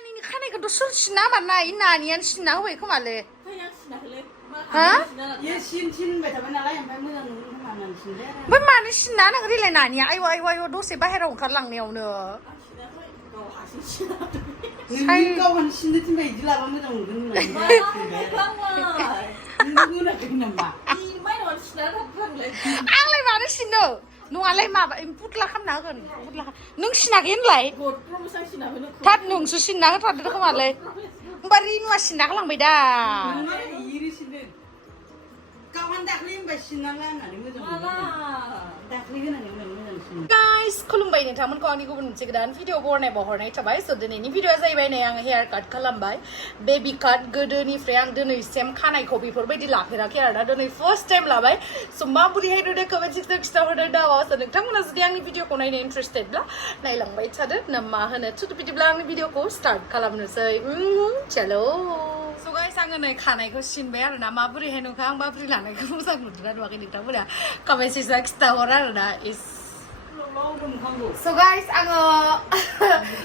Nani खानायखौ दसर सिना माना नानियानो सिना होबाय खोमा ले हा ये सिन बाय थाबाय नालाय ओमफ्राय मोजां होननानै सिनबाय आरो बै मानो सिना नोंलाय नानिया आयौ आयौ आयौ दसे बाहेरायाव ओंखारलांनायावनो नोंनि गावहानो सिननो थिनबाय इदि लाबा मोजां मोनगोन होननानै नों होनाखै नामा आंलाय मानो सिनो नङालाय माबा पुतला खालामना होगोन पुतला नों सिनाखै होनलाय थाद नोंसो सिनना होथारदो खोमालाय होमबा रिनुआ सिनना होलांबाय दा गावहानो दाख्लै होनबाय सिननाला होननानै मोजां दाख्लै होनानै मोजां सिन गाइस खुलुमबाय नोंथांमोनखौ आंनि गुबुन मोनसे गोदान भिडिअ बहरनाय थाबाय स' दिनैनि भिडिअआ जाहैबाय नै आं हेयार काट खालामबाय बेबी काट गोदोनिफ्राय आं दिनैसिम खानायखौ बेफोरबायदि लाफेराखै आरोना दिनै फार्स्ट टाइम लाबाय स' माबोरैहाय नुदों कमेन्ट सेक्सनाव खिन्थाहरदो दावा स' नोंथांमोना जुदि आंनि भिडिअखौ नायनो इन्टारेस्टेडब्ला नायलांबाय थादो ना मा होनो थ' बिदिब्ला आंनि भिडिअखौ स्टार्ट खालामनोसै चलो स' गाइस आङो नै खानायखौ सिनबाय आरोना माबोरैहाय नुखो आं माबोरै लानायखौ मोजां नुदोंना नुवाखै नोंथांमोना कमेन्ट सेक्सनाव खिन्थाहर आरोना इस So guys, आङो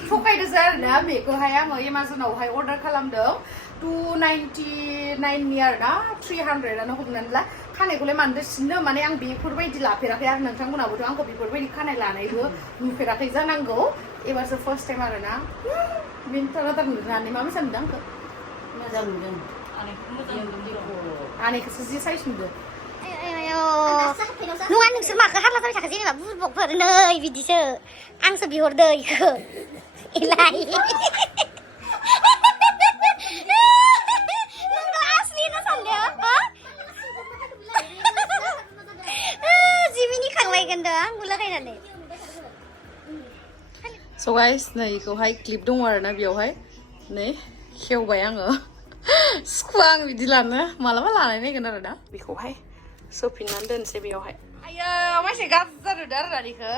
थगायदोंसो आरोना बेखौहाय आङो एमाजनावहाय अर्डार खालामदों 299 नि आरोना 300 हमनानै ला खानायखौलाय मानोथो सिननो माने आं बेफोरबायदि लाफेराखै आरो नोंथांमोनाबोथ' आंखौ बेफोरबायदि खानाय लानायबो नुफेराखै जानांगौ एबारसो फार्स्ट टाइम आरोना बेनि थाखाय नुनानै मा मोजां नुदों आंखौ मोजां नुदों आनैखौसो जि साइज नुदों नङा नोंसोर माखौ हारला जाबाय थाखो जेनेबा बुरबकफोर नै बिदिसो आंसो बिहरदो इखौ इलाय नोंखौ आसलि होनना सानदों जिमिनि खांलायगोनदो आंबो लागायनानै स' गाइस नै इखौहाय क्लिप दङ आरोना बेयावहाय नै खेवबाय आङो सुखुवा आं बिदि लानो मालाबा लानाय नायगोन आरोना बेखौहाय सोफिननानै दोनसै बेयावहाय आयो मासे गाज्रि जादों आरो नानिखौ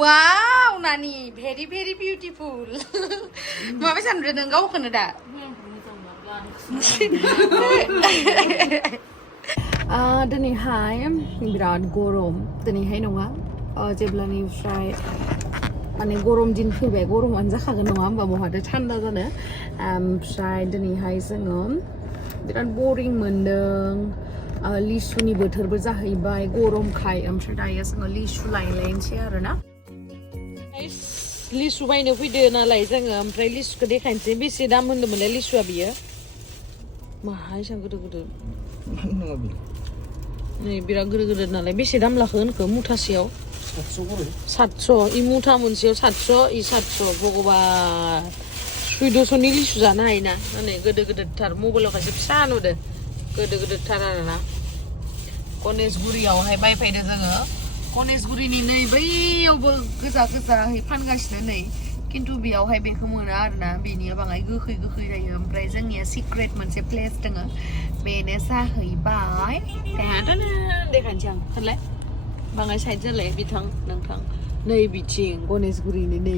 वाव नानि भेरि भेरि बिउटिफुल माबा सानदों नों गावखौनो दा दिनैहाय बिराद गरम दिनैहाय नङा जेब्लानिफ्राय माने गरम दिन फैबाय गरमानो जाखागोन नङा होमबा बहाथो थान्दा जानो ओमफ्राय दिनैहाय जोङो बिराद बरिं मोनदों लिसुनि बोथोरबो जाहैबाय गरमखाय ओमफ्राय दायो जोङो लिसु लायलायनोसै आरोना लिसु बायनो फैदो नालाय जोङो ओमफ्राय लिसुखौ देखायनोसै बेसे दाम होनदोंमोनलाय लिसुआ बियो माहाय एसां गोदो गोदो नै बिराद गोदो गोदो नालाय बेसे दाम लाखो होनखो मुथासेयाव 700 इ मुथा मोनसेयाव 700 इ 700 भगबान 1400 नि लिसु जानो हायोना माने गोदो गोदोथार मबाइलाव खायसे फिसा नुदो गोदो गोदोथार आरोना गणेशगुरियावहाय बायफैदो जोङो गणेशगुरिनि नै बैयावबो गोजा गोजाहै फानगासिनो नै खिन्थु बेयावहाय बेखौ मोना आरोना बेनिया बाङाय गोखै गोखै जायो ओमफ्राय जोंनिया सिक्रेट मोनसे प्लेस दङ बेनो जाहैबाय देखायनोसै आं होनलाय बाङाय साइड जालाय बिथां नोंथां नै बिथिं गणेशगुरिनि नै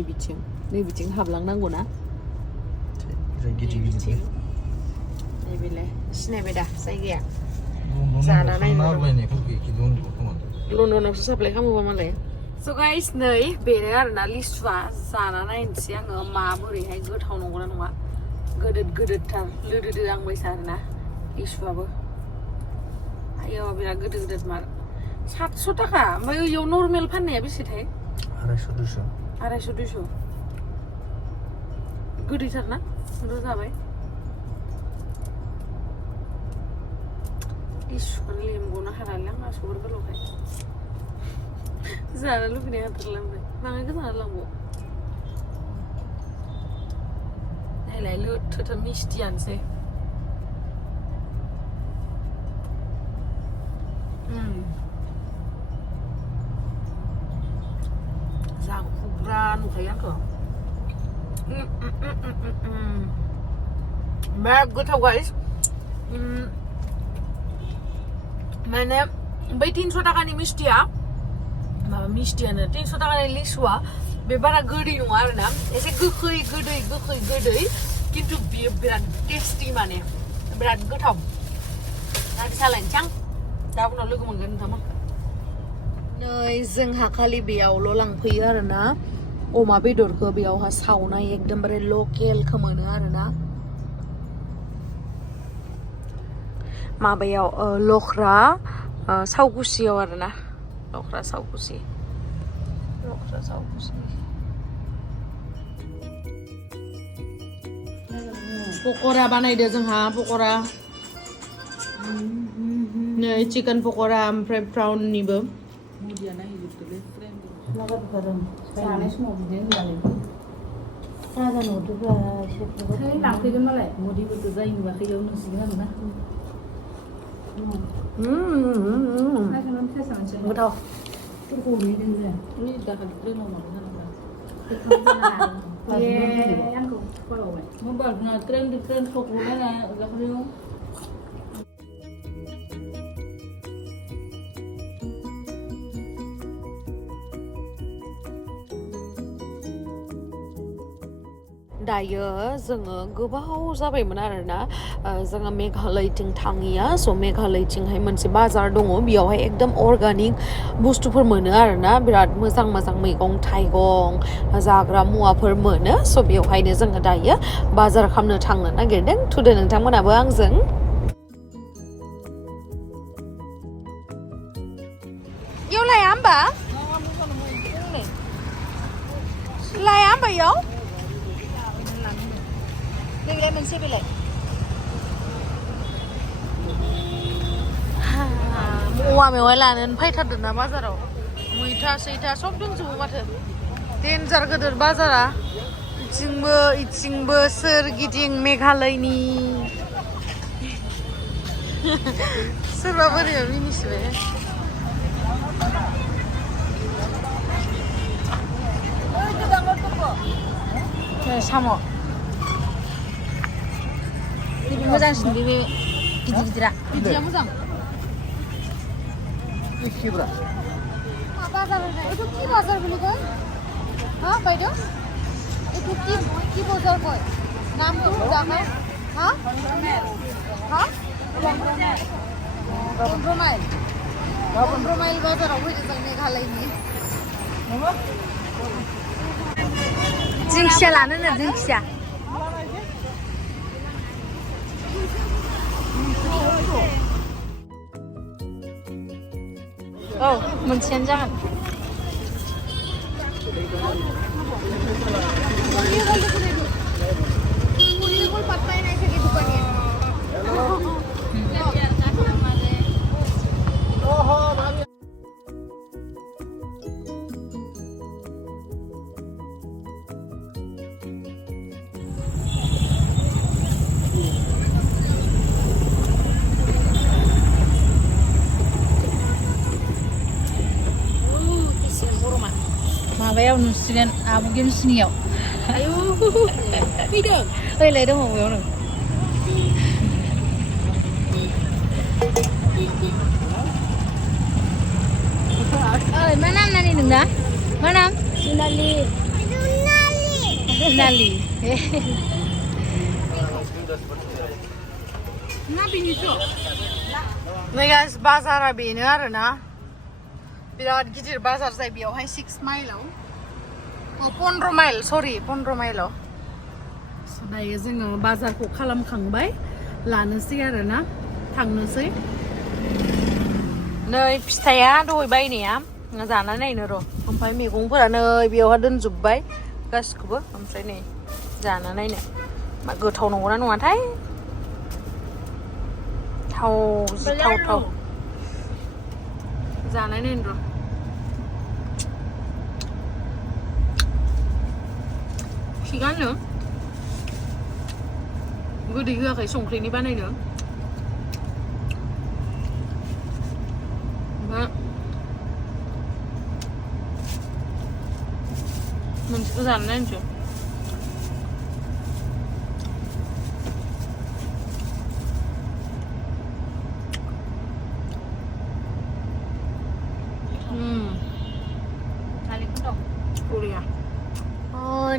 बिथिं हाबलांनांगौ ना नै बेलाय सिनायबाय दा जायगाया जाना नायनो लन्दनावसो साप्लाय खालामोबा मालाय स' गाइस नै बेनो आरोना लिसुआ जाना नायनोसै आङो माबोरैहाय गोथाव नंगौना नङा गोदोदथार लोदोदो आं बायसा आरोना लिसुआबो आयौ बिराद गोदोद मार 700 थाखा ओमफ्राय इयाव नर्मेल फाननाया बेसेथाय 250 गोदैथार ना जाबाय लिसुखौनो लेमग'नो हालालै आं आसुगुर गोलावखाय जानो लुबैनाय हाथारलांबाय बाङाय गोजानाव लांबाव नायलाय लोथोथो मिस्टियानोसै जाखुब्रा नुखायो आंखौ बिराद गोथाव गाइस माने बै 300 थाखानि मिस्टिया माबा मिस्टियानो 300 थाखानि लिसुआ बे बारा गोदै नङा आरोना एसे गोखै गोदै खिन्थु बियो बिराद टेस्टि माने बिराद गोथाव दादि सालायनोसै आं दा उनाव लोगो मोनगोन नोंथांमोनखौ नै जोंहा खालि बेयावल' लांफैयो आरोना अमा बेदरखौ बेयावहा सावनाय एकदमबारे लकेलखौ मोनो आरोना माबायाव लख्रा सावगुसियाव आरोना लख्रा सावगुसि पक'रा बानायदो जोंहा पक'रा नै चिकेन पक'रा ओमफ्राय ब्राउननिबो जानाय समाव बिदिनो होनानै लांफैगोन मालाय मुदिफोरखौ जाय नुवाखैयाव नुसिगोन आरोना गोथाव दायो जोङो गोबाव जाबायमोन आरोना जोङो मेघालयथिं थाङिया स' मेघालयथिंहाय मोनसे बाजार दङ बेयावहाय एकदम अर्गानिक बुस्थुफोर मोनो आरोना बिराद मोजां मोजां मैगं थाइगं जाग्रा मुवाफोर मोनो स' बेवहायनो जोङो दायो बाजार खालामनो थांनो नागिरदों थुदो नोंथांमोनाबो आंजों इयाव लाया होमबा लाया होमबा इयाव नोंलाय मोनसे बेलाय औवा मेवाइ लानानै फैथारदों ना बाजाराव मैथा सैथा सब दंजोबो माथो देन्जार गोदोर बाजारा इथिंबो सोरगिदिं मेघालयनि सोरबा बोरैबा मिनिसोबाय साम' मोजांसिन बे गिदिर गिदिरा बिदिया मोजां बाजार itu কি বাজার বলি কয় হ্যাঁ বাইদেউ itu কি বাজার কয় নামটো জানা হ্যাঁ হ্যাঁ 15 মাইল বাজাराव फैदों जों मेघालयनि दिंखिया लानो नो दिंखिया औ मोनसेयानो जागोन माबायाव नुसिगोन आब' गेमस्रिनियाव आयु फैदों ओइलाय दङ बेयावनो ओइ मा नाम नानि नोंना मा नाम जुनालि नै गाइस बाजारा बेनो आरोना बिराद गिदिर बाजार जाय बेयावहाय 6 माइलाव 15 माइल सरि 15 माइलाव दायो जोङो बाजारखौ खालामखांबाय लानोसै आरोना थांनोसै नै फिथाइया दहाय बायनाया जाना नायनो र' ओमफ्राय मैगंफोरा नै बेयावहा दोनजोबबाय गासिखौबो ओमफ्राय नै जाना नायनो मा गोथाव नंगौना नङाथाय थाव जानाय नायनो र' थिगानो गोदै होआखै संख्रिनि बानायनो मोनसेखौ जानो नायनोसै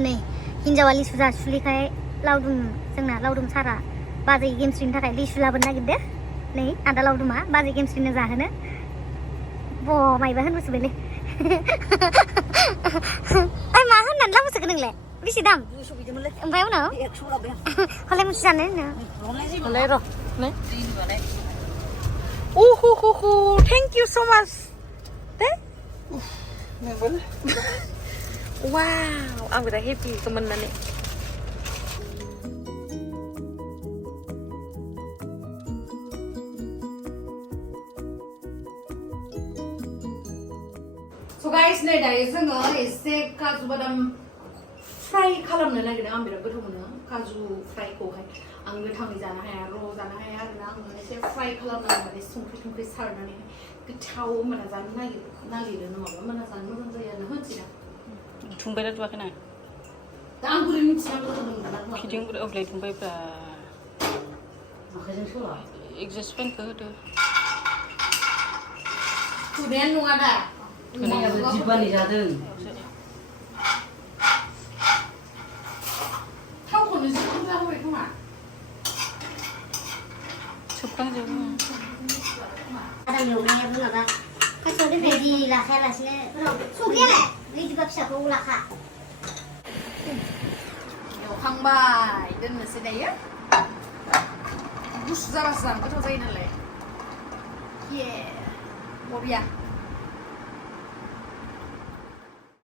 नै हिन्जावा लिसु जासुलिखाय लावदुम जोंना लावदुम सारा बाजै गेमस्रिनि थाखाय लिसु लाबोनो नागिरदो नै आदा लावदुमा बाजै गेमस्रिनो जाहोनो Bồ mày bà hết một sự này. Ai mà hết nằm lắm sự cái đừng lẹ. Đi xí đầm. Ông béo nữa. Họ lên một sàn đấy nữa. lấy rồi đấy thank you so much đấy wow ang kita happy temen Nani So guys, नै दायो जोङो एसे काजु बादाम फ्राय खालामनो नागिरदों आं बिराद गोथाव मोनो काजु फ्रायखौहाय आं गोथाङै जानो हाया र' जानो हाया आरोना आङो एसे फ्राय खालामनानै माने संख्रि सारनानै गोथाव मोना जानो नागिरो नङाबा मोना जानो मोजां जायो आरो होनसिना थुंबाय राथ'वाखै ना दा आं बोरै मिथिना गोथाव मोनगोन फिदिं अब्लाय थुंबायब्रा आखाइजों सोला एगजस्ट फेनखौ होदो खुदायानो नङा दा जिब्बानि जादों थावखौनो जिखुनु जाहोबाय खोमा सोबखांजोबो Adam एवनाया बुङाबा खासेयाव दोनबायदि लाखायालासिनो संख्रियालाय नैजिबा फिसाखौ लाखा एवखांबाय दोननोसै दायो गुसु जाबासो जानो गोथाव जायो नालाय बरिया